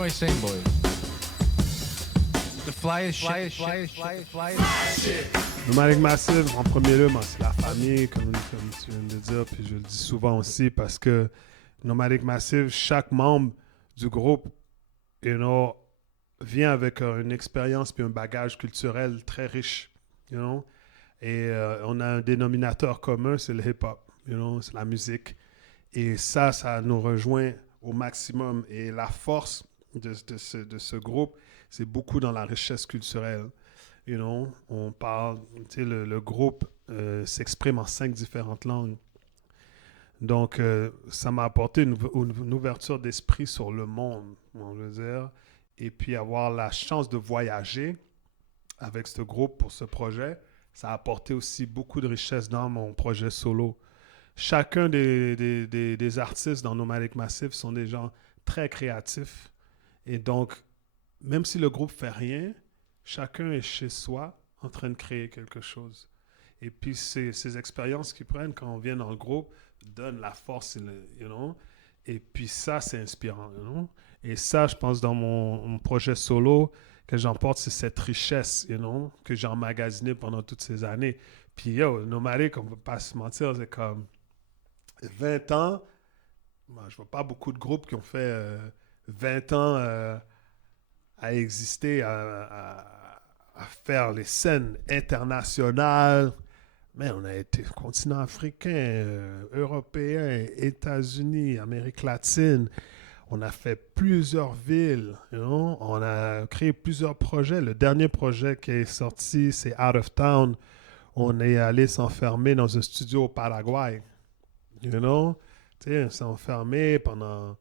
do I sing, boys? The flyest shit. Nomadic Massive, en premier lieu, moi, c'est la famille, comme tu viens de dire, puis je le dis souvent aussi, parce que Nomadic Massive, chaque membre du groupe, vient avec une expérience puis un bagage culturel très riche, et on a un dénominateur commun, c'est le hip-hop, c'est la musique. Et ça nous rejoint au maximum. Et la force de ce groupe, c'est beaucoup dans la richesse culturelle. On parle, le groupe s'exprime en 5 différentes langues. Donc, ça m'a apporté une ouverture d'esprit sur le monde, on veut dire. Et puis, avoir la chance de voyager avec ce groupe pour ce projet, ça a apporté aussi beaucoup de richesse dans mon projet solo. Chacun des artistes dans Nomadic Massive sont des gens très créatifs. Et donc, même si le groupe fait rien, chacun est chez soi en train de créer quelque chose. Et puis, ces expériences qu'ils prennent quand on vient dans le groupe donnent la force, Et puis ça, c'est inspirant, Et ça, je pense, dans mon projet solo, que j'emporte, c'est cette richesse, que j'ai emmagasinée pendant toutes ces années. Puis, Nomadic, on ne peut pas se mentir, c'est comme 20 ans. Moi, je ne vois pas beaucoup de groupes qui ont fait 20 ans à exister, à faire les scènes internationales. Mais on a été continent africain, européen, États-Unis, Amérique latine. On a fait plusieurs villes. On a créé plusieurs projets. Le dernier projet qui est sorti, c'est Out of Town. On est allé s'enfermer dans un studio au Paraguay. On s'est enfermé pendant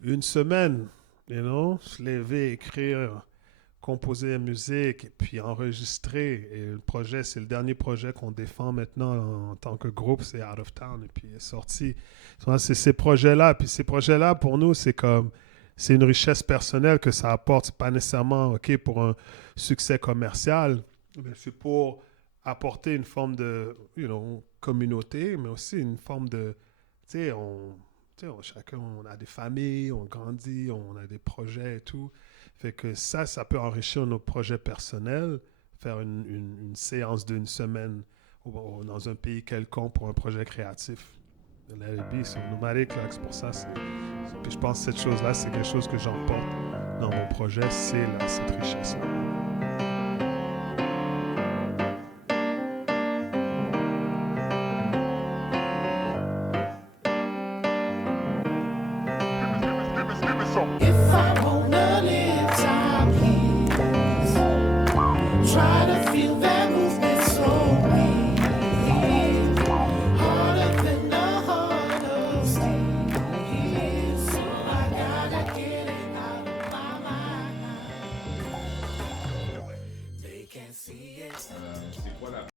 une semaine. Se lever, écrire, composer la musique et puis enregistrer. Et le projet, c'est le dernier projet qu'on défend maintenant en tant que groupe, c'est Out of Town. Et puis il est sorti. C'est ces projets-là. Puis ces projets-là, pour nous, c'est une richesse personnelle que ça apporte. C'est pas nécessairement pour un succès commercial, mais c'est pour apporter une forme de communauté, mais aussi une forme de... chacun, on a des familles, on grandit, on a des projets et tout. Fait que ça peut enrichir nos projets personnels, faire une séance d'une semaine dans un pays quelconque pour un projet créatif. L'LB, c'est Nomadic, là, c'est pour ça. Puis je pense que cette chose-là, c'est quelque chose que j'emporte dans mon projet, c'est cette richesse-là.